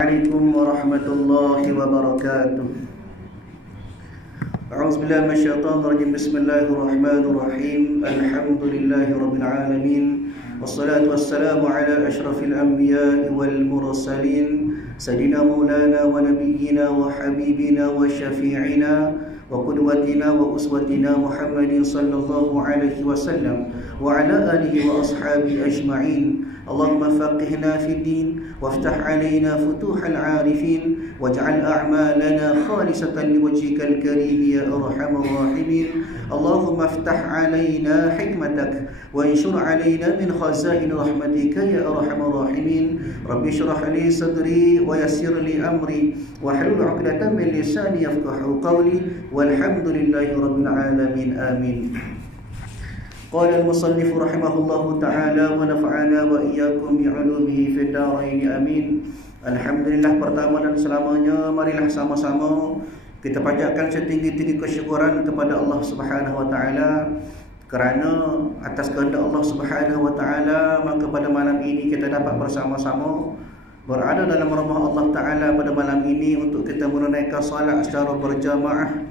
Assalamualaikum warahmatullahi wabarakatuh. A'udzubillahi minasyaitonir rajim. Bismillahirrahmanirrahim. Alhamdulillahirabbil alamin. Wassalatu wassalamu ala asyrafil anbiya'i wal mursalin sayyidina maulana wa nabiyyina wa habibina wa syafi'ina wa qudwatina wa uswatina Muhammadin sallallahu alaihi wasallam wa ala alihi wa ashabihi ajma'in. Allahumma faqihna fid din وافتح علينا فتوح العارفين واجعل أعمالنا خالصة لوجهك الكريم يا أرحم الراحمين. اللهم افتح علينا حكمتك وانشر علينا من خزائن رحمتك يا أرحم الراحمين. رب اشرح لي صدري ويسر لي أمري واحلل عقدة من لساني يفقهوا قولي والحمد لله رب العالمين آمين. قال المصنف رحمه الله تعالى ونفعنا وإياكم بعلومه في الدارين آمين. Alhamdulillah, pertama dan selamanya marilah sama-sama kita panjatkan setinggi-tinggi kesyukuran kepada Allah Subhanahu wa taala, kerana atas kehendak Allah Subhanahu wa taala maka pada malam ini kita dapat bersama-sama berada dalam rumah Allah taala pada malam ini untuk kita menunaikan salat secara berjamaah.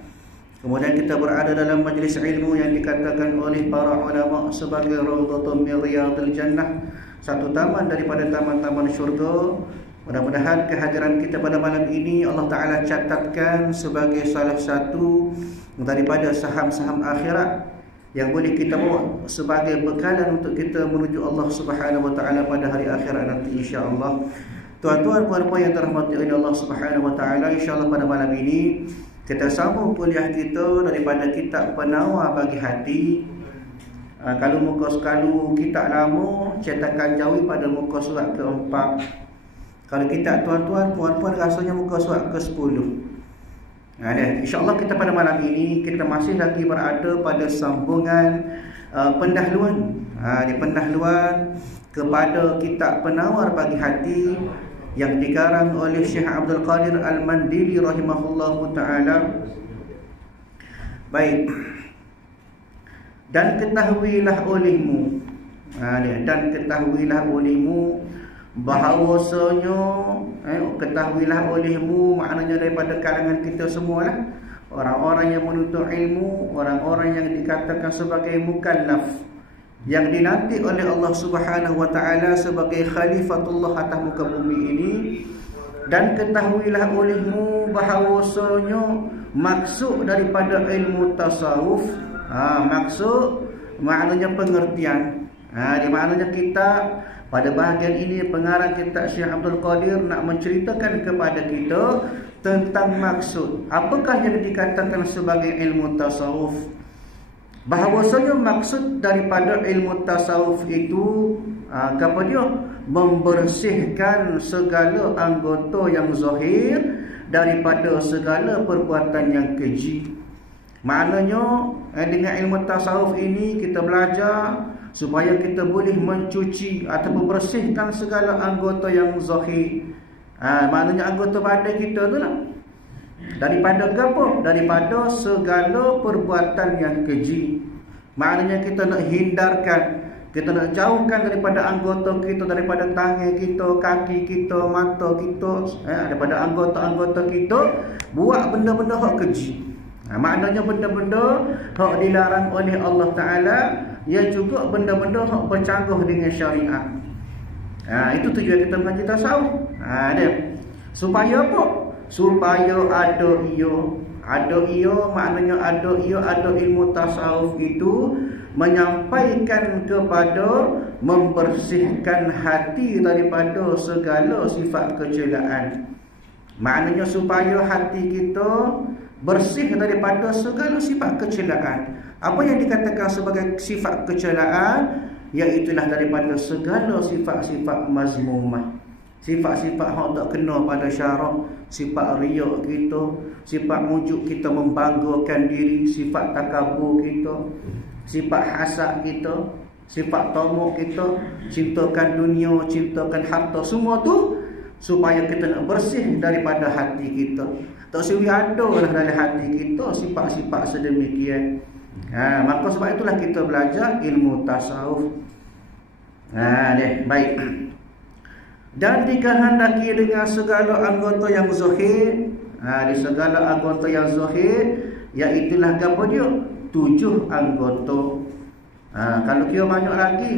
Kemudian kita berada dalam majlis ilmu yang dikatakan oleh para ulama sebagai Raudhatun min Riyadil Jannah, satu taman daripada taman-taman syurga. Mudah-mudahan kehadiran kita pada malam ini Allah Ta'ala catatkan sebagai salah satu daripada saham-saham akhirat yang boleh kita bawa sebagai bekalan untuk kita menuju Allah Subhanahu wa Ta'ala pada hari akhirat nanti, insya-Allah. Tuan-tuan, puan-puan yang dirahmati oleh Allah Subhanahu wa Ta'ala, insya-Allah pada malam ini kita sambung kuliah kita daripada kitab Penawar Bagi Hati. Kalau muka sekalu kitab lama, cetakan Jawi pada muka surat ke-4. Kalau kitab tuan-tuan, puan-puan rasanya muka surat ke-10. InsyaAllah kita pada malam ini kita masih lagi berada pada sambungan pendahuluan. Di pendahuluan kepada kitab Penawar Bagi Hati yang dikarang oleh Syekh Abdul Qadir Al-Mandili rahimahullahu ta'ala. Baik. Dan ketahuilah olehmu, dan ketahuilah olehmu bahawasanya, ketahuilah olehmu maknanya daripada kalangan kita semualah, orang-orang yang menuntut ilmu, orang-orang yang dikatakan sebagai mukallaf, yang dilantik oleh Allah Subhanahu wa taala sebagai khalifatullah atas muka bumi ini. Dan ketahuilah olehmu bahawasanya maksud daripada ilmu tasawuf, maksud maknanya pengertian. Di maknanya kita pada bahagian ini pengarang kitab Syekh Abdul Qadir nak menceritakan kepada kita tentang maksud. Apakah yang dikatakan sebagai ilmu tasawuf? Bahawasanya maksud daripada ilmu tasawuf itu apa dia? Membersihkan segala anggota yang zahir daripada segala perbuatan yang keji. Maknanya dengan ilmu tasawuf ini kita belajar supaya kita boleh mencuci atau membersihkan segala anggota yang zahir. Maknanya anggota badan kita tu lah. Daripada apa? Daripada segala perbuatan yang keji. Maknanya kita nak hindarkan, kita nak jauhkan daripada anggota kita, daripada tangan kita, kaki kita, mata kita, daripada anggota-anggota kita buat benda-benda hak keji. Maknanya benda-benda hak dilarang oleh Allah Ta'ala, yang juga benda-benda hak bercanggah dengan syariat. Itu tujuan kita mengaji tasawuf. Supaya apa? Supaya ada ilmu tasawuf itu menyampaikan kepada membersihkan hati daripada segala sifat kecelaan. Maknanya supaya hati kita bersih daripada segala sifat kecelaan. Apa yang dikatakan sebagai sifat kecelaan? Iaitulah daripada segala sifat-sifat mazmumah, sifat-sifat yang tak kena pada syarak, sifat riak kita, sifat wujud kita membanggakan diri, sifat takabur kita, sifat hasad kita, sifat tamak kita, cintakan dunia, cintakan harta, semua tu supaya kita nak bersih daripada hati kita. Tak sewi ada lah dalam hati kita sifat-sifat sedemikian. Maka sebab itulah kita belajar ilmu tasawuf. Baik. dan dikehendaki dengan segala anggota yang zahir. Di segala anggota yang zahir, iaitulah apa dia? 7 anggota. Kalau kira banyak lagi,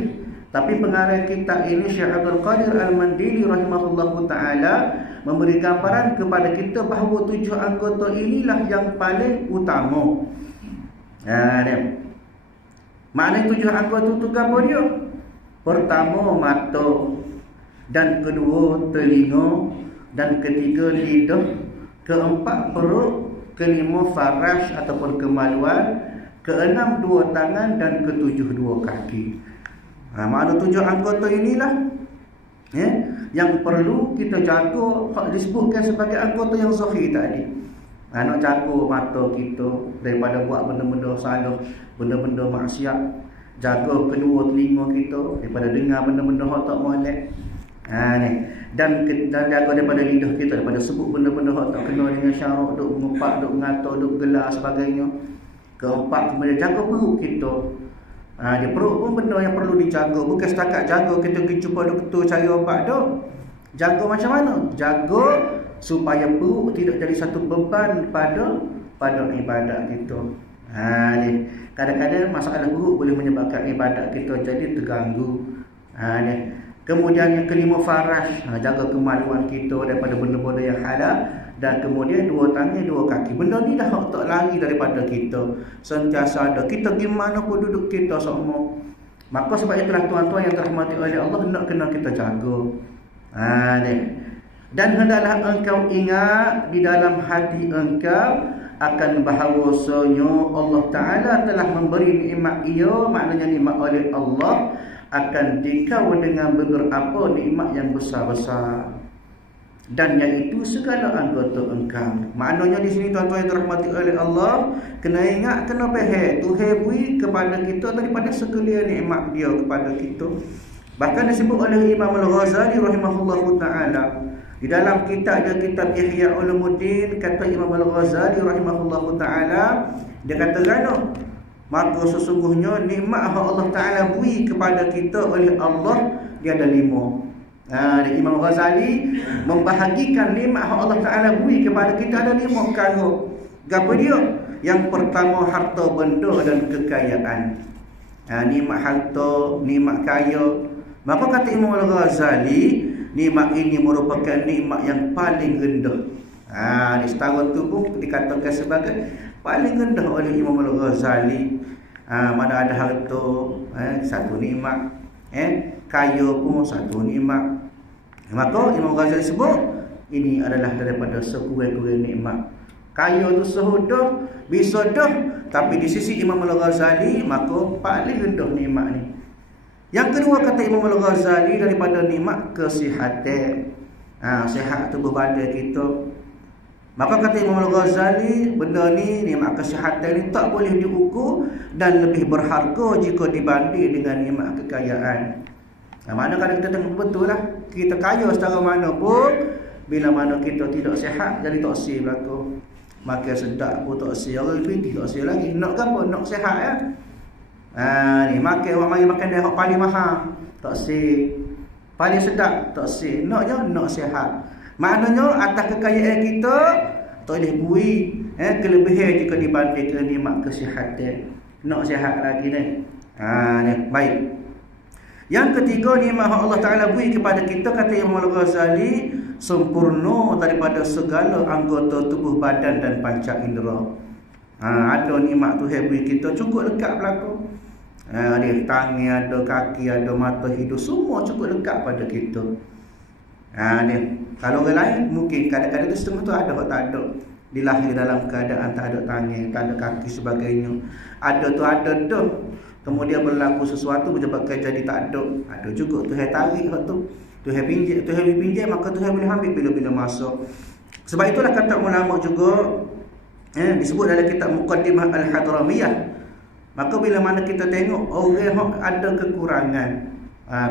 tapi pengarang kitab ini Syekh Abdul Qadir Al-Mandili rahimahullahu taala memberi gambaran kepada kita bahawa 7 anggota inilah yang paling utama. Maknanya 7 anggota itu apa dia? Pertama mata, dan kedua telinga, dan ketiga lidah, keempat perut, kelima farash ataupun kemaluan, keenam 2 tangan, dan ketujuh 2 kaki. Makna 7 anggota inilah yang perlu kita jaga, disebutkan sebagai anggota yang zahir tadi. Nak jaga mata kita daripada buat benda-benda salah, benda-benda maksiat. Jaga kedua telinga kita daripada dengar benda-benda hak tak molek. Dan jaga daripada lidah kita daripada sebut benda-benda hak tak kena dengan syarak, duk mengepak, duk mengatur, duk gelar sebagainya. Keempat, kemudian jaga perut kita. Dia perut pun benda yang perlu dijaga. Bukan setakat jaga kita jumpa doktor cari obat dah. Jaga macam mana? Jaga supaya perut tidak jadi satu beban pada ibadat kita. Kadang-kadang masalah perut boleh menyebabkan ibadat kita jadi terganggu. Kemudian yang kelima farash, jaga kemaluan kita daripada benda-benda yang halal. Dan kemudian 2 tangan 2 kaki. Benda ni dah tak lari daripada kita. Sentiasa ada. Kita gimana pun duduk kita semua. Maka sebab itulah tuan-tuan yang dirahmati oleh Allah, nak kena kita jaga. Dan hendaklah engkau ingat di dalam hati engkau akan bahawasanya Allah Ta'ala telah memberi nikmat ia, maknanya nikmat oleh Allah akan dikau dengan beberapa nikmat yang besar-besar, dan iaitu segala anggota engkau. Maknanya di sini tuan-tuan yang dirahmati oleh Allah, kena ingat, kena faham Tuhan beri kepada kita daripada sekalian nikmat dia kepada kita. Bahkan disebut oleh Imam Al-Ghazali rahimahullahu taala di dalam kitab Ihya Ulumuddin, kata Imam Al-Ghazali rahimahullahu taala, dia kata gano, maka sesungguhnya nikmat Allah Taala beri kepada kita oleh Allah dia ada 5. Imam Ghazali membahagikan nikmat Allah Ta'ala beri kepada kita ada 5 perkara. Apa dia? Yang pertama, harta benda dan kekayaan. Nikmat harta, nikmat kaya. Maka kata Imam Ghazali, nikmat ini merupakan nikmat yang paling rendah. Di setara tu pun dikatakan sebagai paling rendah oleh Imam Ghazali. Mana ada harta, satu nikmat, kaya pun satu nikmat. Maka Imam Ghazali sebut ini adalah daripada sekurang-kurang nikmat. Kaya tu sehudah, bisa dah, tapi di sisi Imam Al-Ghazali maka paling rendah nikmat ni. Yang kedua kata Imam Al-Ghazali daripada nikmat kesihatan. Sihat tubuh badan kita. Maka kata Imam Al-Ghazali, benda ni, nikmat kesihatan ni tak boleh diukur dan lebih berharga jika dibanding dengan nikmat kekayaan. Mana kadang kita tengok betul lah, kita kaya secara mana pun, bila mana kita tidak sihat jadi toksik berlaku. Makan sedap pun toksik, orang lebih toksik lagi. Nak ke apa? Nak sihat ya. Ni makan, orang mari makan dia paling mahal, toksik. Paling sedap, toksik. Naknya nak sihat. Maknanya atas kekayaan kita tak boleh beri kelebihan jika dibandingkan nikmat kesihatan. Nak sihat lagi ni. Ni baik. Yang ketiga, nikmat Allah Ta'ala beri kepada kita, kata Imam Al-Ghazali, sempurna daripada segala anggota tubuh badan dan panca indera. Ada nikmat Tuhan beri kita cukup lekat berlaku. Ada tangan, ada kaki, ada mata, hidung, semua cukup lekat pada kita. Kalau orang lain mungkin kadang-kadang setengah tu ada, tak ada. Dilahir dalam keadaan tak ada tangan, tak ada kaki sebagainya. Ada tu ada dah. Kemudian berlaku sesuatu menyebabkan jadi tak ada. Ada juga Tuhan tarik tu. Tuhan pinjam, maka Tuhan boleh ambil bila-bila masa. Sebab itulah kata ulama juga disebut dalam kitab Muqaddimah Al-Hadramiyah. Maka bila mana kita tengok orang yang ada kekurangan,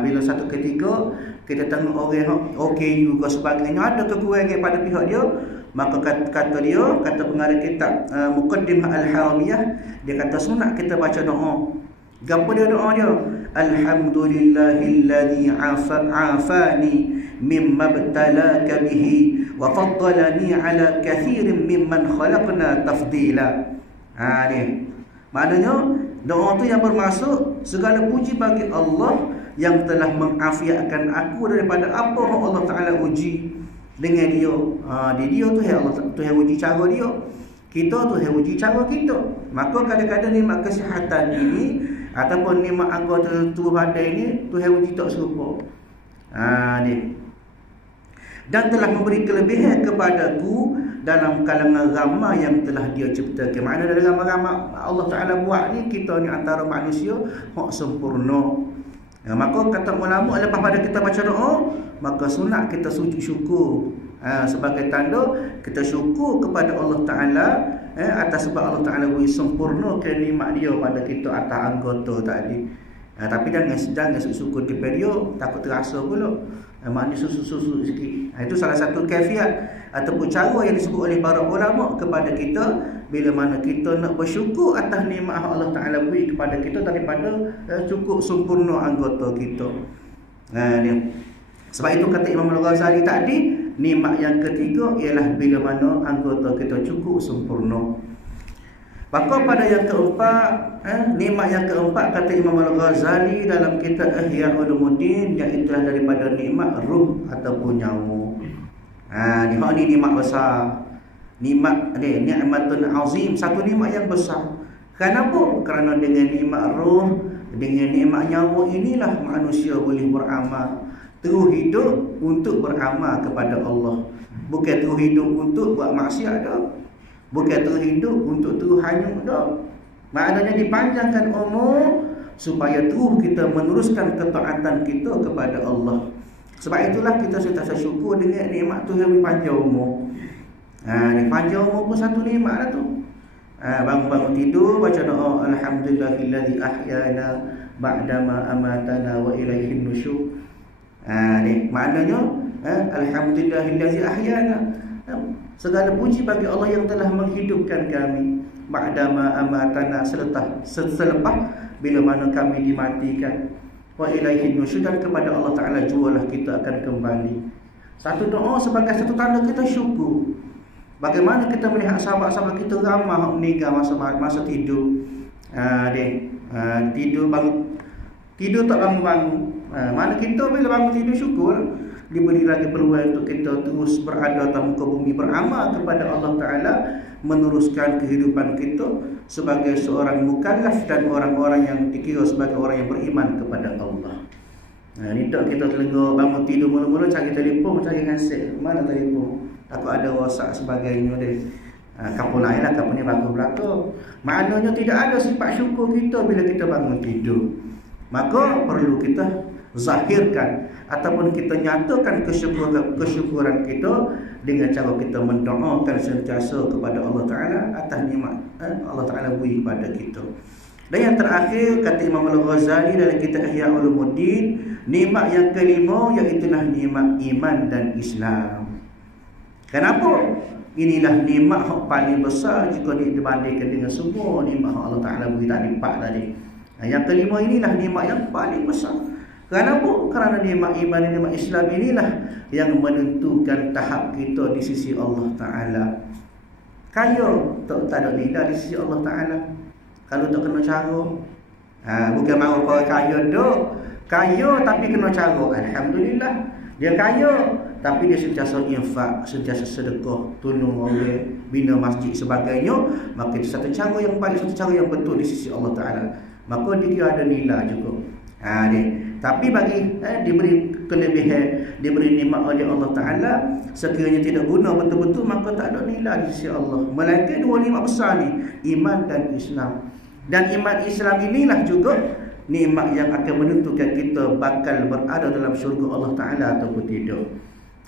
bila satu ketika kita tengok orang yang OKU ke sebagainya ada kekurangan pada pihak dia, maka kata pengarang kitab Muqaddimah Al-Hadramiyah, dia kata sunat kita baca doa. Gapo dia doa dia? Alhamdulillahilladzi afani mimma btalaka bihi wa faddalani ala kathirin mimman khalaqna tafdila. Ni. Maknanya doa tu yang bermaksud segala puji bagi Allah yang telah mengafiatkan aku daripada apa yang Allah Taala uji dengan dia. Dia tu Allah tu yang uji cara dia. Kita tu yang uji cara kita. Maka kadang-kadang nikmat kesihatan ini ataupun nikmat anggota tubuh badan ini Tuhan uji tak serupa. Ni. Dan telah memberi kelebihan kepadaku dalam kalangan ramai yang telah dia ciptakan. Maknanya dalam ramai Allah Ta'ala buat ni, kita ni antara manusia hak sempurna. Maka kata ulama, lepas pada kita baca doa, maka sunat kita sujud syukur. Sebagai tanda kita syukur kepada Allah Ta'ala atas sebab Allah Ta'ala beri sempurnakan nikmat dia pada kita atas anggota tadi. Tapi jangan syukur kepada dia, takut terasa pula. Maknanya susu-susu sikit. Itu salah satu kaifiat ataupun cara yang disebut oleh para ulama kepada kita bila mana kita nak bersyukur atas nikmat Allah Ta'ala beri kepada kita daripada cukup sempurna anggota kita. Sebab itu kata Imam Al-Ghazali tadi, nikmat yang ketiga ialah bila mana anggota kita cukup sempurna. Maka pada yang keempat, nikmat yang keempat kata Imam Al-Ghazali dalam kitab Ihya Ulumuddin, iaitu daripada nikmat ruh ataupun nyawa. Ni nikmat besar. Nikmat ni nikmatun azim, satu nikmat yang besar. Kenapa? Kerana dengan nikmat ruh, dengan nikmat nyawa inilah manusia boleh beramal. Terus hidup untuk beramal kepada Allah. Bukan terus hidup untuk buat maksiat dah. Bukan terus hidup untuk terus hanyut dah. Maknanya dipanjangkan umur supaya terus kita meneruskan ketaatan kita kepada Allah. Sebab itulah kita sentiasa syukur dengan nikmat Tuhan yang panjang umur. Ni panjang umur pun satu nikmat lah tu. Bangun-bangun tidur baca doa alhamdulillahilladzi ahyana ba'dama amatana wa ilaihin nusyur. Ni maknanya alhamdulillahilladzi ahyana, segala puji bagi Allah yang telah menghidupkan kami ba'dama amatana, selepas bila mana kami dimatikan, wa ilaihin nusyur, dan kepada Allah Ta'ala jualah kita akan kembali. Satu doa sebagai satu tanda kita syukur. Bagaimana kita melihat sahabat-sahabat kita ramah meninggal masa tidur. Tidur bangun, tidur tak bangun-bangun. Mana kita bila bangun tidur syukur, diberi lagi peluang untuk kita terus berada atas muka bumi, beramal kepada Allah Ta'ala, meneruskan kehidupan kita sebagai seorang mukallaf dan orang-orang yang dikira sebagai orang yang beriman kepada Allah. Ni tak kita telenga bangun tidur mula-mula cari telefon, cari handset. Mana telefon? Takut ada WhatsApp sebagainya dia. Kapun lain lah, kapun ni bagus belakang. Maknanya tidak ada sifat syukur kita bila kita bangun tidur. Maka perlu kita zahirkan ataupun kita nyatakan kesyukuran kita dengan cara kita mendoakan sentiasa kepada Allah Ta'ala atas nikmat Allah Ta'ala beri kepada kita. Dan yang terakhir kata Imam Al-Ghazali dalam kitab Ihya Ulumuddin, nikmat yang kelima iaitulah nikmat iman dan Islam. Kenapa? Inilah nikmat yang paling besar jika dibandingkan dengan semua nikmat yang Allah Ta'ala beri tadi, 4 tadi. Yang kelima inilah nikmat yang paling besar. Kenapa? Kerana nikmat iman dan nikmat Islam inilah yang menentukan tahap kita di sisi Allah Ta'ala. Kaya tak ada nilai di sisi Allah Ta'ala kalau tak kena cara. Bukan mahu kau kaya dok. Kaya tapi kena cara. Alhamdulillah. Dia kaya tapi dia sentiasa infak, sentiasa sedekah, tolong orang, bina masjid sebagainya. Maka itu satu cara yang baik, satu cara yang betul di sisi Allah Ta'ala. Maka dia ada nilai juga. Tapi bagi diberi kelebihan, diberi nikmat oleh Allah Ta'ala, sekiranya tidak guna betul-betul, maka tak ada nilai di sisi Allah. Melainkan dua nikmat besar ni, iman dan Islam. Dan iman Islam inilah juga nikmat yang akan menentukan kita bakal berada dalam syurga Allah Ta'ala ataupun tidak.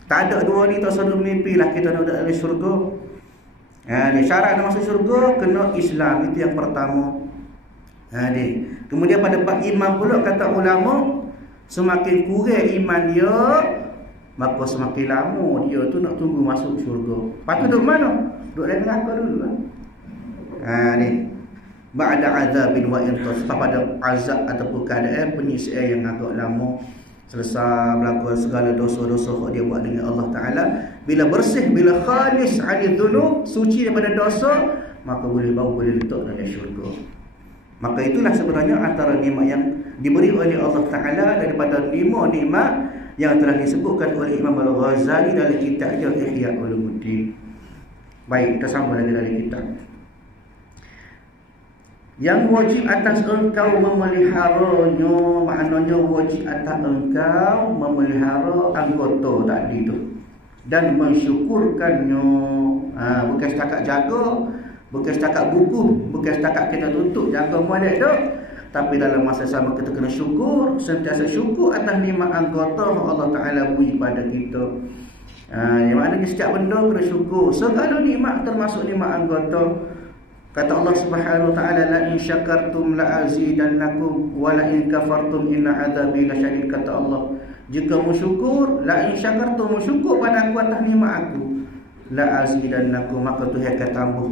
Tak ada dua ni, tak satu mimpilah kita nak ada dalam syurga. Syarat nak masuk syurga kena Islam, itu yang pertama. Kemudian pada bab iman pula kata ulama, semakin kurang iman dia, maka semakin lama dia tu nak tunggu masuk syurga. Lepas tu duduk mana? Duduk dalam neraka dulu kan. ba'da azabin wa intas, pada azab ataupun keadaan penyiksaan yang agak lama. Selesai melakukan segala dosa-dosa yang dia buat dengan Allah Ta'ala, bila bersih, bila khalis anil dhunub, suci daripada dosa, maka baru boleh letak dalam syurga. Maka itulah sebenarnya antara nikmat yang diberi oleh Allah Ta'ala daripada 5 nikmat yang telah disebutkan oleh Imam Al-Ghazali dalam kitabnya Ihya Ulumuddin. Baik, kita sambung lagi dalam kitab. Yang wajib atas engkau memeliharanya, maknanya wajib atas engkau memelihara anggota tadi tu dan mensyukurkannya. Bukan setakat jaga, bukan setakat buku, bukan setakat kita tutup jaga molek tu, tapi dalam masa sama kita kena syukur, sentiasa syukur atas nikmat anggota yang Allah Ta'ala beri pada kita. Yang maknanya setiap benda kena syukur. Segala nikmat termasuk nikmat anggota. Kata Allah Subhanahu Wa Ta'ala, la in syakartum la azidannakum wa la in kafartum inna azabi lasyadid. Kata Allah, jika bersyukur, la in syakartum, bersyukur pada aku atas nikmat aku, la azidannakum, maka Tuhan akan tambah.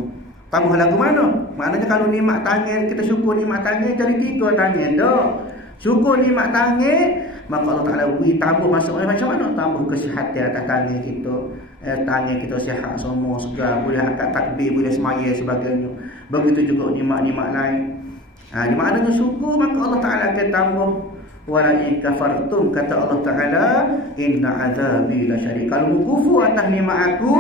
Tambah lagu mana? Maknanya kalau nikmat tangan, kita syukur nikmat tangan, jadi 3 tangan dah. Syukur nikmat tangan, maka Allah Ta'ala beri tambah masuk macam mana? Tambah kesihatan atas tangan kita. Tangan kita sihat semua, segar, boleh angkat takbir, boleh semaya sebagainya. Begitu juga nikmat-nikmat lain. Di maknanya syukur, maka Allah Ta'ala akan tambah. Wala in kafartum, kata Allah Ta'ala, inna azabi lasyadid. Kalau kufur atas nikmat aku,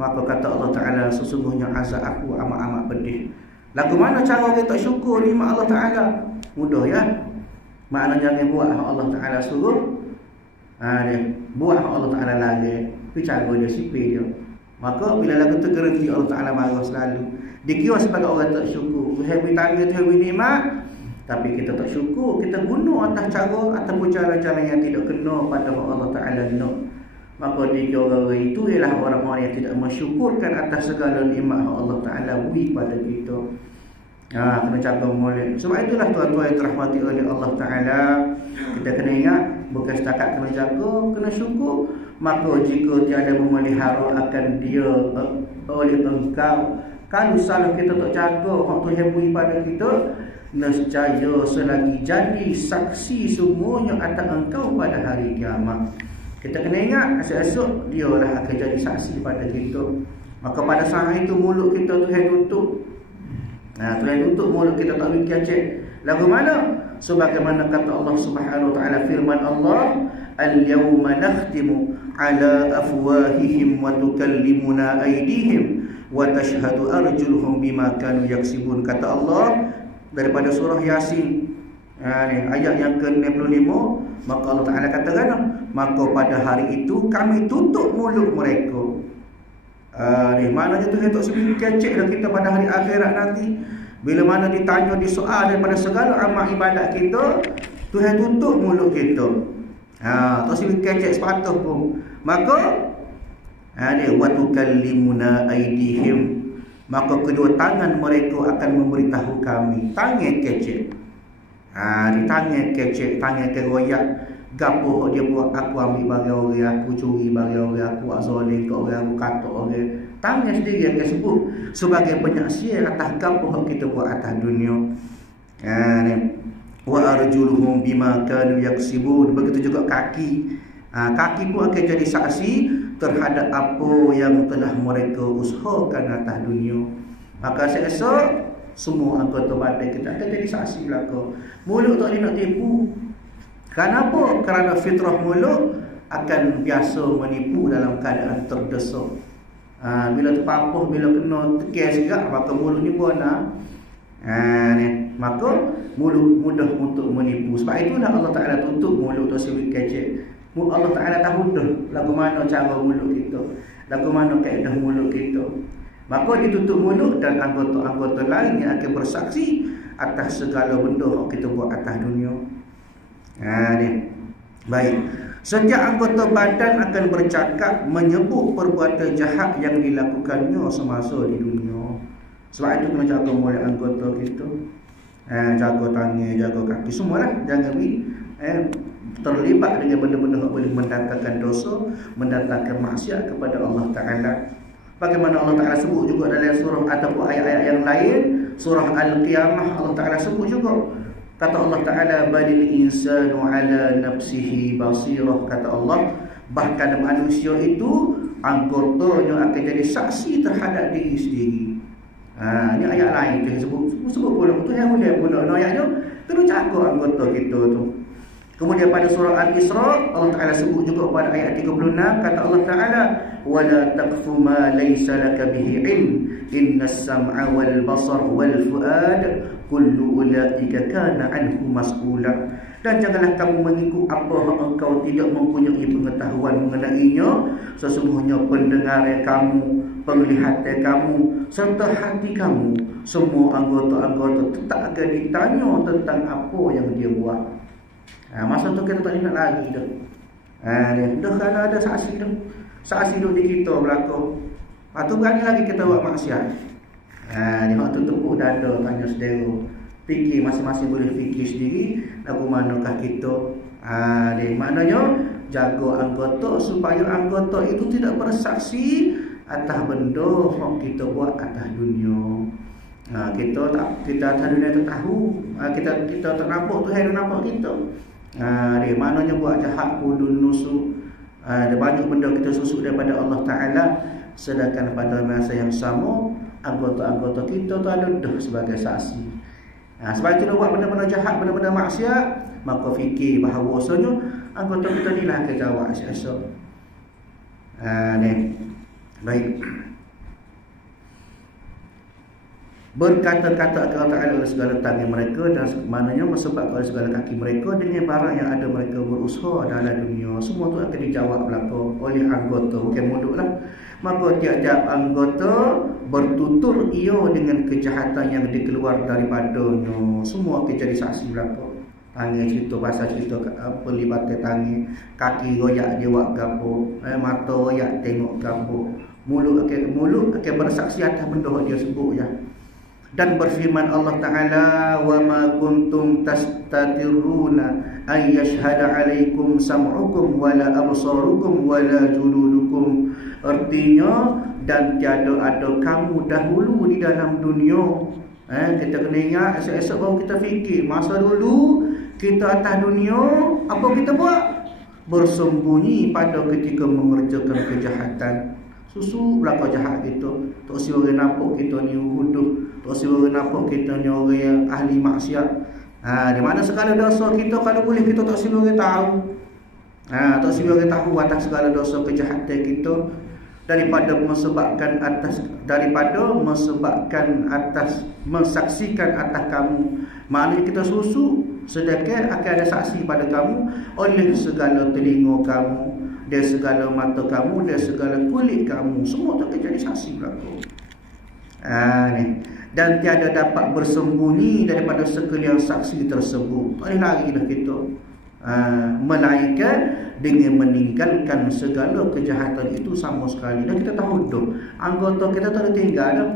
maka kata Allah Ta'ala, sesungguhnya azab aku amat-amat pedih. Lagu mana cara kita syukur nikmat Allah Ta'ala? Mudah ya. Maknanya jangan buat yang Allah Ta'ala suruh, buat yang Allah Ta'ala lagi. Itu cara dia, sipir dia. Maka bila lagu tu gerenti, Allah Ta'ala marah selalu. Dikira sebagai orang tak syukur. Tuhan beri tangga, Tuhan beri nikmat, tapi kita tak syukur. Kita guna atas cara ataupun cara-cara yang tidak kena pada Allah Ta'ala nak. Maka dikira orang itu ialah orang-orang yang tidak mensyukurkan atas segala nikmat yang Allah Ta'ala beri pada kita. Kena jaga molek. Sebab itulah tuan-tuan yang dirahmati oleh Allah Ta'ala, kita kena ingat, bukan setakat kena jaga, kena syukur. Maka jika tiada memelihara akan dia oleh engkau, kalau salah kita tak jaga hak Tuhan beri pada kita, nescaya selagi jadi saksi semuanya atas engkau pada hari kiamat. Kita kena ingat, esok-esok dia lah akan jadi saksi pada kita. Maka pada saat itu mulut kita Tuhan tutup. Tuhan tutup mulut kita, tak boleh kacek. Lagu mana? Sebagaimana kata Allah Subhanahu Wa Ta'ala, firman Allah, al-yawma nakhtimu ala afwahihim wa tukallimuna aydihim wa tashhadu arjuluhum bima kanu yaksibun. Kata Allah daripada surah Yasin, ayat yang ke-65, maka Allah Ta'ala katakan, maka pada hari itu kami tutup mulut mereka. Maknanya Tuhan tak sebut kecek dah kita pada hari akhirat nanti. Bila mana ditanya, disoal daripada segala amal ibadat kita, Tuhan tutup mulut kita. Tak sebut kecek sepatah pun. Maka wa tukallimuna aydihim, maka kedua tangan mereka akan memberitahu kami. Tangan kecek. Di tangan kecek, tangan keroyak. Gapo dia buat, aku ambil bagi orang, aku curi bagi orang, aku zalim ke orang, aku kata orang. Tangan sendiri akan sebut sebagai penyaksian atas gapo kita buat atas dunia. Wa arjuluhum bima kanu yaksibun. Begitu juga kaki. Kaki pun akan jadi saksi terhadap apa yang telah mereka usahakan atas dunia. Maka esok semua anggota badan kita akan jadi saksi belaka. Mulut tak boleh nak tipu. Kenapa? Kerana fitrah mulut akan biasa menipu dalam keadaan terdesak. Bila terpapuh, bila kena tekir segak, maka mulut ni pun maka mulut mudah untuk menipu. Sebab itulah Allah Ta'ala tutup mulut tu sebut kecek. Allah Ta'ala tahu dah lagu mana cara mulut kita, lagu mana kaedah mulut kita. Maka ditutup mulut dan anggota-anggota lain yang akan bersaksi atas segala benda yang kita buat atas dunia. Baik. Setiap anggota badan akan bercakap menyebut perbuatan jahat yang dilakukannya semasa di dunia. Sebab itu kena jaga mulai anggota kita. Jaga tangan, jaga kaki, semualah. Jangan terlibat dengan benda-benda yang boleh mendatangkan dosa, mendatangkan maksiat kepada Allah Ta'ala. Bagaimana Allah Ta'ala sebut juga dalam surah ataupun ayat-ayat yang lain, surah Al-Qiyamah Allah Ta'ala sebut juga. Kata Allah Ta'ala, balil insanu ala nafsihi basirah. Kata Allah, bahkan manusia itu anggotanya akan jadi saksi terhadap diri sendiri. Ini ayat lain tu sebut pula tu yang boleh pula ayatnya kena jaga anggota kita tu. Kemudian pada surah Al-Isra Allah Ta'ala sebut juga pada ayat 36, kata Allah Ta'ala, wala taqfu ma laysa laka bihi ilm innas sam'a wal basar wal fuad kullu ulaika kana anhu mas'ula. Dan janganlah kamu mengikut apa yang engkau tidak mempunyai pengetahuan mengenainya. Sesungguhnya pendengar kamu, penglihatan kamu, serta hati kamu, semua anggota-anggota tetap akan ditanya tentang apa yang dia buat. Masa tu kita tak ingat lagi dah. Dah kalau ada saksi dah. Saksi duduk di kita berlaku. Lepas tu berani lagi kita buat maksiat. Dia waktu tepuk dada tanya saudara. Fikir masing-masing boleh fikir sendiri. Lagu manakah kita. Dia maknanya jaga anggota supaya anggota itu tidak bersaksi atas benda yang kita buat atas dunia. Kita atas dunia tak tahu. Kita tak nampak Tuhan nampak kita. Dia maknanya buat jahat kudun nusuk. Ada banyak benda kita susuk daripada Allah Ta'ala. Sedangkan pada masa yang sama anggota-anggota kita tu ada dah sebagai saksi. Sebab itu dia buat benda-benda jahat, benda-benda maksiat, maka fikir bahawasanya anggota kita ni lah akan jawab esok. Baik. Berkata-kata Allah Ta'ala oleh segala tangan mereka, dan maknanya menyebabkan oleh segala kaki mereka dengan barang yang ada mereka berusaha dalam dunia. Semua tu akan dijawab belaka oleh anggota, bukan mulut lah. Maka tiap-tiap anggota bertutur ia dengan kejahatan yang dikeluar daripadanya. Semua akan jadi saksi belaka. Tangan cerita pasal cerita pelibatan tangan, kaki royak dia buat gapo, mata royak tengok gapo, mulut akan bersaksi atas benda dia sebut ya. Dan berfirman Allah Ta'ala, wa ma kuntum tastatiruna ay yashhada alaikum sam'ukum wala absarukum wala juludukum. Artinya, dan tiada ada kamu dahulu di dalam dunia. Kita kena ingat, esok-esok baru kita fikir. Masa dulu kita atas dunia, apa kita buat? Bersembunyi pada ketika mengerjakan kejahatan. Susu belakang jahat kita. Tak si orang nampak kita ni huduh. Tak si orang nampak kita ni orang yang ahli maksiat. Di mana segala dosa kita, kalau boleh kita tak si orang tahu. Tak si orang tahu atas segala dosa kejahatan kita. Daripada mensaksikan atas kamu. Maknanya kita susu, sedangkan akan ada saksi pada kamu oleh segala telinga kamu, dari segala mata kamu, dari segala kulit kamu. Semua tu akan jadi saksi berlaku. Dan tiada dapat bersembunyi daripada sekalian saksi tersebut. Tak boleh lari dah kita. Melainkan dengan meninggalkan segala kejahatan itu sama sekali. Dan kita tahu tu anggota kita tak ada tinggal dah.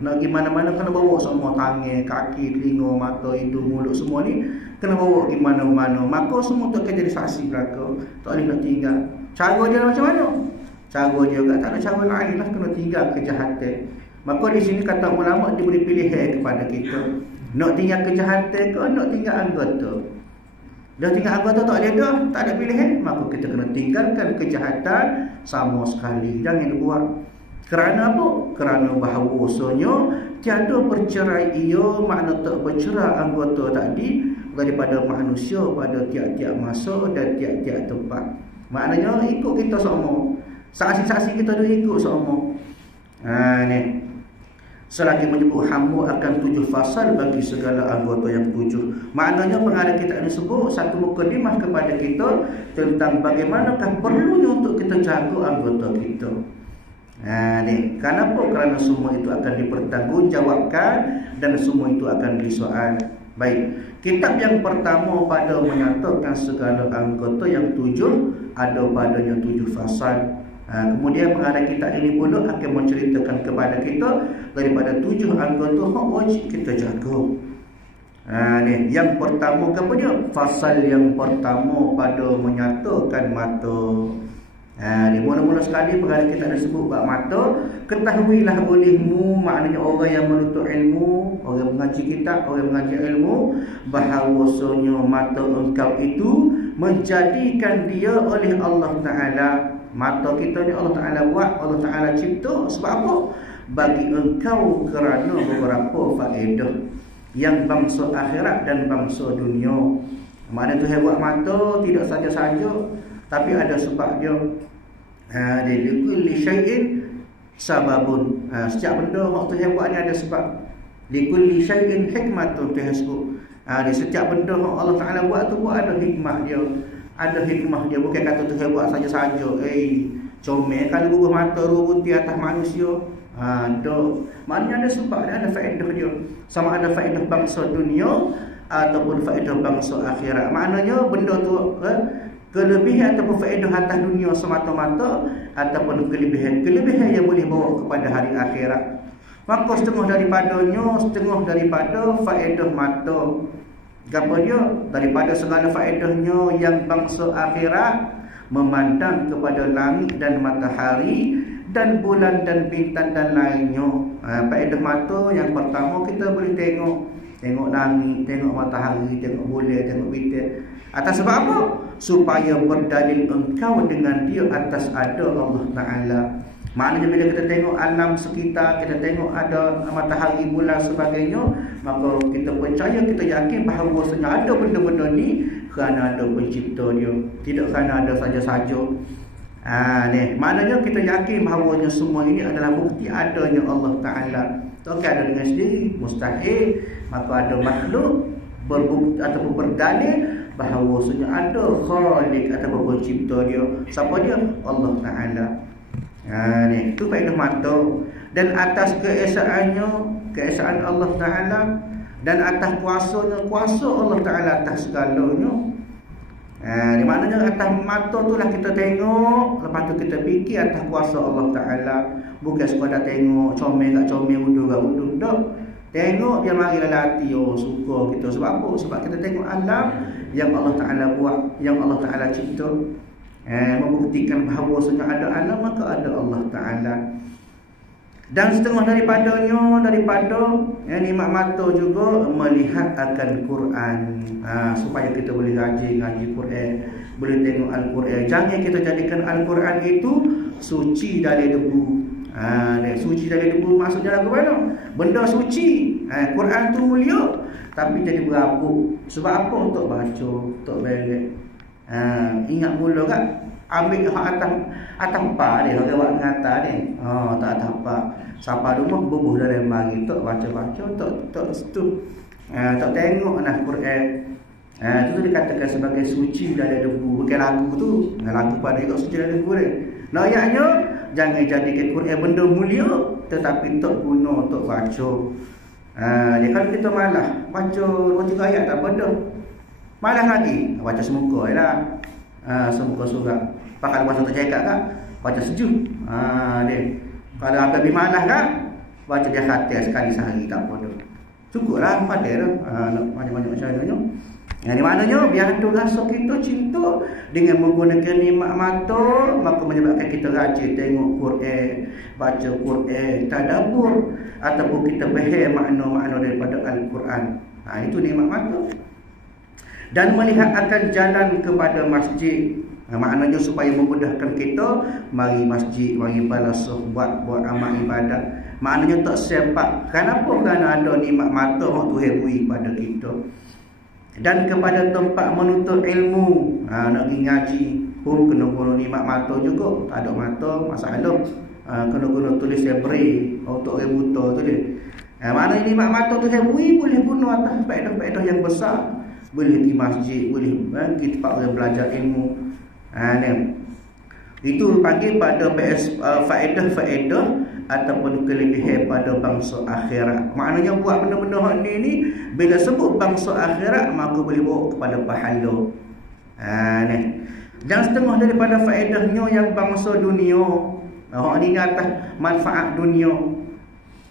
Nak pergi mana-mana kena bawa semua tangan, kaki, telinga, mata, hidung, mulut semua ni kena bawa pergi mana-mana. Maka semua tu akan jadi saksi belaka. Tak boleh nak tinggal. Cara dia macam mana? Cara dia juga tak ada cara lain lah, kena tinggal kejahatan. Maka di sini kata ulama diberi pilihan kepada kita. Nak tinggal kejahatan ke nak tinggal anggota? Dah tinggal anggota tak ada pilihan, maka kita kena tinggalkan kejahatan sama sekali. Jangan buat. Kerana apa? Kerana bahawasanya tiada bercerai ia, makna tak bercerai anggota tadi daripada manusia pada tiap-tiap masa dan tiap-tiap tempat. Maknanya ikut kita semua. Saksi-saksi kita tu ikut semua. Ni. Selagi menyebut hamba akan 7 fasal bagi segala anggota yang 7. Maknanya pengarang kita ini sebut satu mukadimah kepada kita tentang bagaimanakah perlunya untuk kita jaga anggota kita. Kenapa? Kerana semua itu akan dipertanggungjawabkan dan semua itu akan disoal. Baik, kitab yang pertama pada menyatakan segala anggota yang 7 ada padanya 7 fasal. Kemudian pengarang kitab ini pula akan menceritakan kepada kita daripada 7 anggota yang wajib kita jaga. Yang pertama kepada fasal yang pertama pada menyatakan mata. Dia mula-mula sekali perkara kita ada sebut bab mata, ketahuilah olehmu, maknanya orang yang menuntut ilmu, orang mengaji kitab, orang mengaji ilmu, bahawasanya mata engkau itu menjadikan dia oleh Allah Ta'ala. Mata kita ni Allah Ta'ala buat, Allah Ta'ala cipta sebab apa? Bagi engkau kerana beberapa faedah yang bangsa akhirat dan bangsa dunia. Maknanya Tuhan buat mata tidak saja-saja, tapi ada sebab dia. Dia likulli syai'in sababun. Setiap benda yang Tuhan buat ni ada sebab. Likulli syai'in hikmatun, Tuhan sebut. Di setiap benda yang Allah Ta'ala buat tu pun ada hikmah dia. Ada hikmah dia, bukan kata Tuhan buat saja-saja. Comel kalau bubuh mata rubuti atas manusia. Maknanya ada sebab dia, ada faedah dia. Sama ada faedah bangsa dunia ataupun faedah bangsa akhirat. Maknanya benda tu kelebihan ataupun faedah atas dunia semata-mata, ataupun kelebihan yang boleh bawa kepada hari akhirat. Maka setengah daripada faedah mata. Apa dia? Daripada segala faedahnya yang bangsa akhirat, memandang kepada langit dan matahari dan bulan dan bintang dan lainnya. Faedah mata yang pertama, kita boleh tengok langit, tengok matahari, tengok bulan, tengok bintang. Atas sebab apa? Supaya berdalil engkau dengan dia atas ada Allah Ta'ala. Maknanya bila kita tengok alam sekitar, kita tengok ada matahari, bulan sebagainya, maka kita percaya, kita yakin bahawasanya ada benda-benda ni kerana ada pencipta dia, tidak kerana ada saja-saja. Maknanya kita yakin bahawasanya semua ini adalah bukti adanya Allah Ta'ala. Tak ada dengan sendiri, mustahil. Maka ada makhluk berbukti ataupun berdalil bahawasanya ada khalik ataupun pencipta dia. Siapa dia? Allah Ta'ala. Itu faedah mata. Dan atas keesaan Allah Ta'ala, dan atas kuasa Allah Ta'ala atas segalanya. Di maknanya atas mata tu lah kita tengok, lepas tu kita fikir atas kuasa Allah Ta'ala. Bukan sekadar tengok comel kat comel, uduk kat uduk. Tak. Tengok dia mari dalam hati, suka kita. Sebab apa? Sebab kita tengok alam yang Allah Ta'ala buat, yang Allah Ta'ala cipta. Membuktikan bahawasanya ada alam, maka ada Allah Ta'ala. Dan setengah daripada nikmat mata juga melihat akan Quran. Supaya kita boleh ngaji Quran, boleh tengok Al-Quran. Jangan kita jadikan Al-Quran itu suci dari debu. Suci dari debu maksudnya lagu mana? Benda suci. Quran tu mulia, tapi jadi berabuk. Sebab apa? Untuk baca, untuk belik. Ingat mula kan, ambil hak atas pa dia, kalau buat ngata ni. Tak atas pa. Sampai rumah bubuh dalam mari, tak baca-baca, tak situ. Tak tengok nah Quran. Itu dikatakan sebagai suci dari debu. Bukan lagu tu. Lagu pada ikut suci dari debu dia. Ayatnya, jangan jadikan Quran benda mulia, tetapi tak guna untuk baca. Kalau kita malah baca 2-3 ayat tak benda, malah lagi baca semuka lah. Semuka surat. Pakai bahasa tercekak kan, baca sejuk. Kalau habis malah kan, baca dia khatir sekali sehari tak apa dah. Cukuplah pada dah. Banyak-banyak macam ni. Yang maknanya biar tu rasa kita cinta dengan menggunakan nikmat mata, maka menyebabkan kita rajin tengok Quran, baca Quran, tadabbur, ataupun kita faham makna-makna daripada Al-Quran. Itu nikmat mata. Dan melihat akan jalan kepada masjid. Maknanya supaya memudahkan kita mari masjid, mari balasah, buat amal ibadat. Maknanya tak sempat. Kenapa? Kerana ada nikmat mata yang Tuhan beri pada kita. Dan kepada tempat menuntut ilmu, nak pergi ngaji pun kena guna nikmat mata juga. Tak ada mata, masalah. Kena guna tulis braille untuk orang buta tu dia. Maknanya nikmat mata Tuhan beri boleh guna atas faedah-faedah yang besar. Boleh pergi masjid, boleh pergi tempat orang belajar ilmu. Itu panggil pada faedah-faedah ataupun kelebihan pada bangsa akhirat. Maknanya buat benda-benda ni bila sebut bangsa akhirat, maka boleh bawa kepada pahala. Dan setengah daripada faedahnya yang bangsa dunia. Orang ni atas manfaat dunia.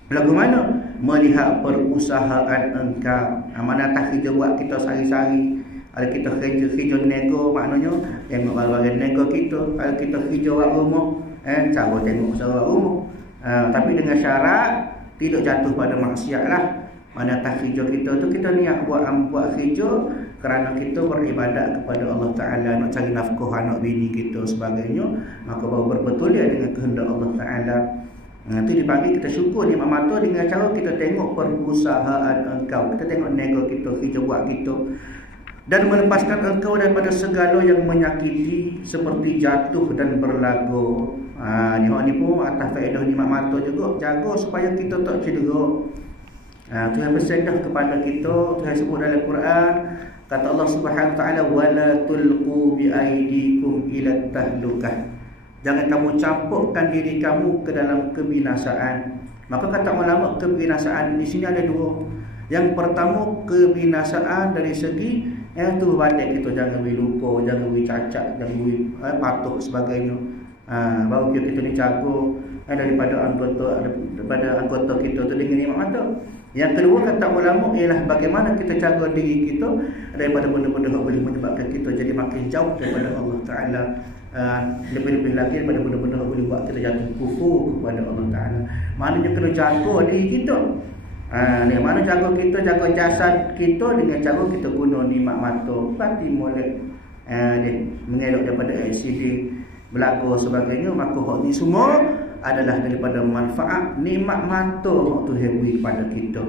Lagu mana? Melihat perusahaan engkau. Mana atas kerja buat kita sehari-hari. Kalau kita hijau nego, maknanya tengok bagian nego kita. Kalau kita hijau wak rumah, cara tengok seorang rumah. Tapi dengan syarat tidak jatuh pada maksiat lah. Mana tak hijau kita tu kita niat buat hijau kerana kita beribadat kepada Allah Ta'ala, nak cari nafkah anak bini kita sebagainya, maka baru berbetul dia dengan kehendak Allah Ta'ala. Itu dipanggil kita syukur nikmat mata dengan cara kita tengok perusahaan engkau, kita tengok nego kita, hijau buat kita, dan melepaskan engkau daripada segala yang menyakiti seperti jatuh dan berlagu. Ni pun atas faedah nikmat mata juga, jaga supaya kita tak cedera. Tuhan bersedah kepada kita, Tuhan sebut dalam Quran, kata Allah Subhanahu Wa Taala, wala tulqu bi aidikum ila tahlukah. Jangan kamu campurkan diri kamu ke dalam kebinasaan. Maka kata ulama, kebinasaan di sini ada dua. Yang pertama, kebinasaan dari segi tubuh badan kita, jangan beri luka, jangan beri cacat, jangan beri patuh sebagainya. Baru kita ni jaga daripada anggota kita tu dengan nikmat mata. Yang kedua kata ulama ialah bagaimana kita jaga diri kita daripada benda-benda yang boleh menyebabkan kita jadi makin jauh daripada Allah Ta'ala. Lebih-lebih lagi daripada benda-benda yang boleh buat kita jatuh kufur kepada Allah Ta'ala. Maknanya kena jaga diri kita. Mana jaga kita, jaga jasad kita dengan cara kita guna nikmat mata, batin molek, mengelak daripada accident, berlaku sebagainya. Maka hak ni semua adalah daripada manfaat nikmat mata yang Tuhan beri kepada kita.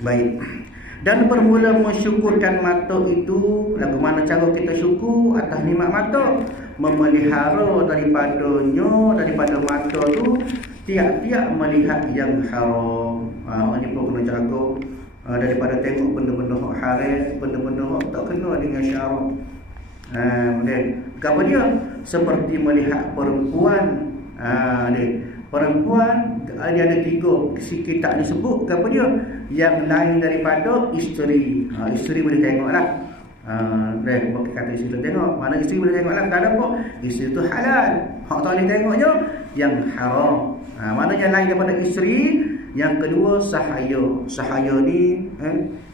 Baik. Dan bermula mensyukurkan mata itu, lagu mana cara kita syukur atas nikmat mata? Memelihara daripada mata tu tiap-tiap melihat yang haram. Ini pun kena jaga daripada tengok benda-benda hak haram, benda-benda hak tak kena dengan syarak. Apa dia? Seperti melihat perempuan. Perempuan dia ada tiga sikit tak disebut. Apa dia? Yang lain daripada isteri. Isteri boleh tengoklah. Bukan kata isteri boleh tengok. Mana isteri boleh tengoklah? Tak ada apa. Isteri tu halal. Hak tak boleh tengoknya yang haram. Mana yang lain daripada isteri? Yang kedua sahaya. Sahaya ni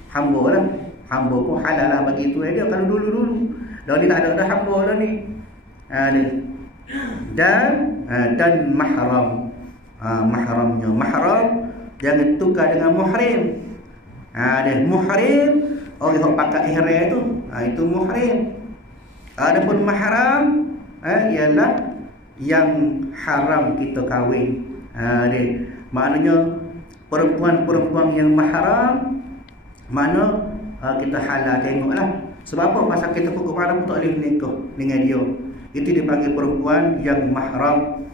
hamba lah. Hamba pun halal lah bagi tu dia kalau dulu-dulu. Dah ni tak ada hamba lah ni. Dan mahram. Mahramnya. Mahram jangan tukar dengan muhrim. Muhrim orang yang pakai ihram tu. Itu muhrim. Adapun mahram ialah yang haram kita kahwin. Maknanya perempuan-perempuan yang mahram mana kita halal tengoklah. Sebab apa? Pasal kita hukum haram tak boleh menikah dengan dia. Itu dipanggil perempuan yang mahram.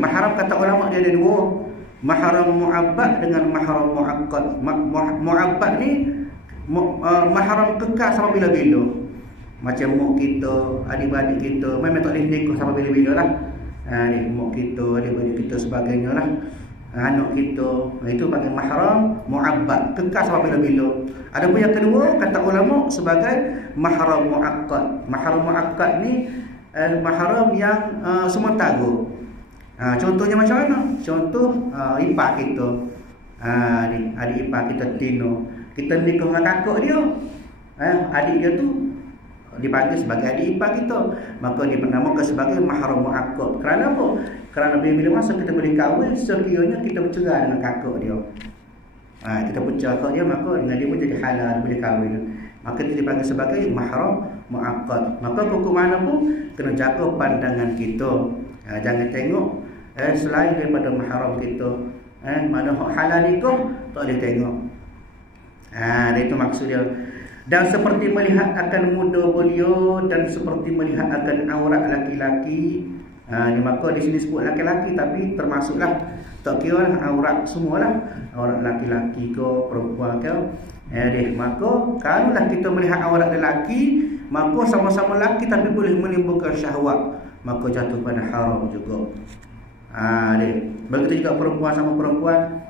Mahram kata ulama dia ada dua. Mahram mu'abbad dengan mahram mu'aqqad. Mu'abbad ni mahram kekal sampai bila-bila. Macam mak kita, adik-adik kita, memang tak boleh nikah sampai bila-bila lah. Mak kita, adik-adik kita sebagainya lah. Anak kita, itu panggil mahram mu'abbad, kekal sampai bila-bila. Adapun yang kedua kata ulama sebagai mahram mu'aqqad. Mahram mu'aqqad ni mahram yang sementara. Contohnya macam mana? Contoh ipar kita, adik ipar kita Tino, kita nikah dengan kakak dia, adik dia tu dipanggil sebagai adik ipar kita, maka dia bernamakan sebagai mahram mu'aqqad. Kerana apa? Kerana bila masa kita boleh kahwin, sekiranya kita bercerai dengan kakak dia, kita bercerai kakak dia, maka dengan dia pun jadi halal, boleh kahwin. Maka itu dipanggil sebagai mahram mu'aqqad. Maka hukum mana pun kena jaga pandangan kita. Jangan tengok selain daripada mahram kita. Mana halal nikah tak boleh tengok. Itu maksud dia. Dan seperti melihat akan muda belia dan seperti melihat akan aurat laki-laki. Maka di sini sebut laki-laki tapi termasuklah, tak kira lah aurat semualah, aurat laki-laki ke perempuan ke. Maka kalaulah kita melihat aurat lelaki, maka sama-sama lelaki tapi boleh menimbulkan syahwat, maka jatuh pada haram juga. Begitu juga perempuan sama perempuan.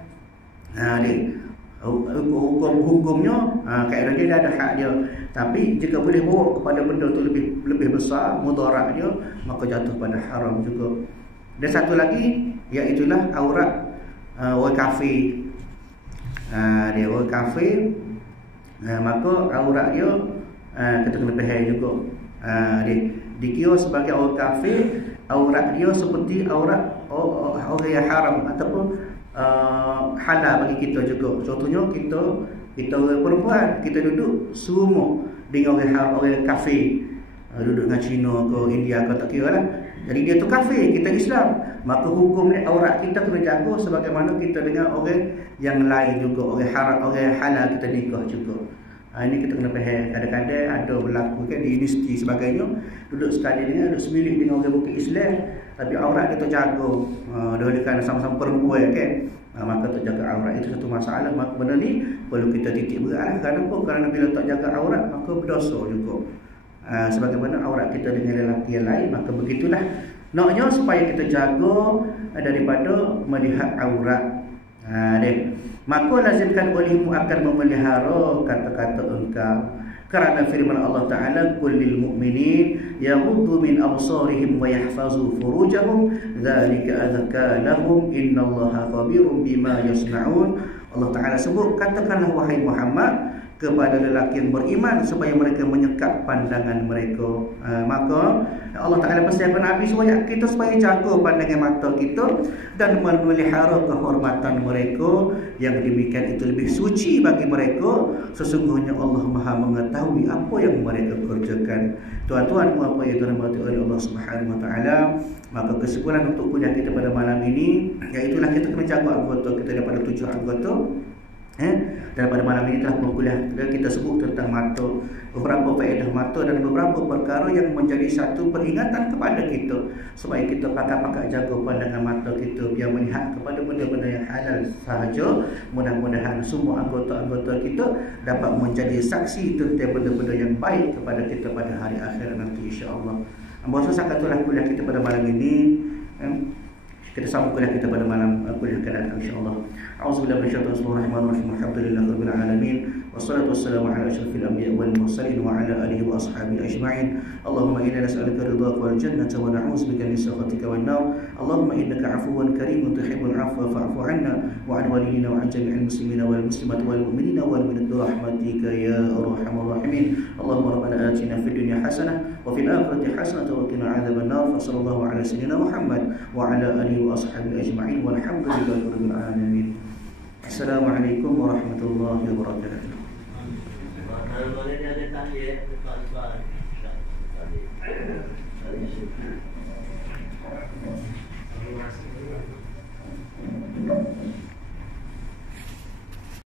Hukumnya kaedah dia ada hak dia, tapi jika boleh bawa kepada benda tu lebih besar mudarat dia, maka jatuh pada haram juga. Dan satu lagi iaitulah aurat wal kafir. Wal kafir Maka aurat dia kita kena faham juga. Dikira sebagai orang kafir, aurat dia seperti aurat orang yang haram ataupun halal bagi kita juga. Contohnya kita orang perempuan, kita duduk serumah dengan orang kafir, duduk dengan Cina ke India ke tak kira lah. Jadi dia tu kafir, kita Islam. Maka hukum ni aurat kita kena jaga sebagaimana kita dengan orang yang lain juga, orang haram, orang halal kita nikah juga. Ini kita kena faham. Kadang-kadang ada berlaku kan di universiti sebagainya, duduk sekali dengan, duduk semilik dengan orang bukan Islam, tapi aurat kita jaga. Kerana sama-sama perempuan kan, maka tak jaga aurat itu satu masalah. Maka benda ni perlu kita titik berat. Kenapa? Kerana bila tak jaga aurat maka berdosa juga. Sebagaimana aurat kita dengan lelaki yang lain, maka begitulah. Naknya supaya kita jaga daripada melihat aurat. Maka lazimkan olehmu akan memelihara kata-kata engkau, kerana firman Allah Ta'ala, qul lil mu'minin yaghuddu min absarihim wa yahfazu furujahum dzalika azka lahum innallaha khabirun bima yasnaun. Allah Ta'ala sebut, katakanlah wahai Muhammad kepada lelaki yang beriman supaya mereka menyekap pandangan mereka. Maka Allah Ta'ala persiapkan Nabi supaya kita supaya jaga pandangan mata kita dan memelihara kehormatan mereka. Yang demikian itu lebih suci bagi mereka. Sesungguhnya Allah Maha mengetahui apa yang mereka kerjakan. Tuan-tuan, apa yang dirahmati oleh Allah Subhanahu Wa Ta'ala, maka kesimpulan untuk kuliah kita pada malam ini, iaitulah kita kena jaga anggota kita daripada 7 anggota. Dan pada malam ini telah berkuliah kita sebut tentang mata, beberapa faedah mata dan beberapa perkara yang menjadi satu peringatan kepada kita supaya kita pakai jaga pandangan mata kita, biar melihat kepada benda-benda yang halal sahaja. Mudah-mudahan semua anggota-anggota kita dapat menjadi saksi tentang benda-benda yang baik kepada kita pada hari akhirat nanti, insya-Allah. Bahasa sakatulah kuliah kita pada malam ini. Kita sambung kuliah kita pada malam kuliah akan insya-Allah. A'udzubillahi minasyaitonir rajim. Alhamdulillahirabbil alamin. Wassalatu wassalamu ala asyrafil anbiya'i wal mursalin wa ala alihi wa ashabihi ajma'in. Allahumma inna nas'aluka ridhaka wal jannata wa na'udzubika min sakhatika wan nar. Allahumma innaka 'afuwun karimun tuhibbul 'afwa fa'fu 'anna wa 'an walidina wa 'an jami'il muslimina wal muslimati wal mu'minina wal mu'minat bi rahmatika ya arhamar rahimin. Allahumma rabbana atina fid dunya hasanah wa fil akhirati hasanah wa qina 'adzaban nar. Sallallahu ala sayyidina Muhammad wa ala alihi wa ashabihi ajma'in walhamdulillahi rabbil alamin. Assalamualaikum warahmatullahi wabarakatuh.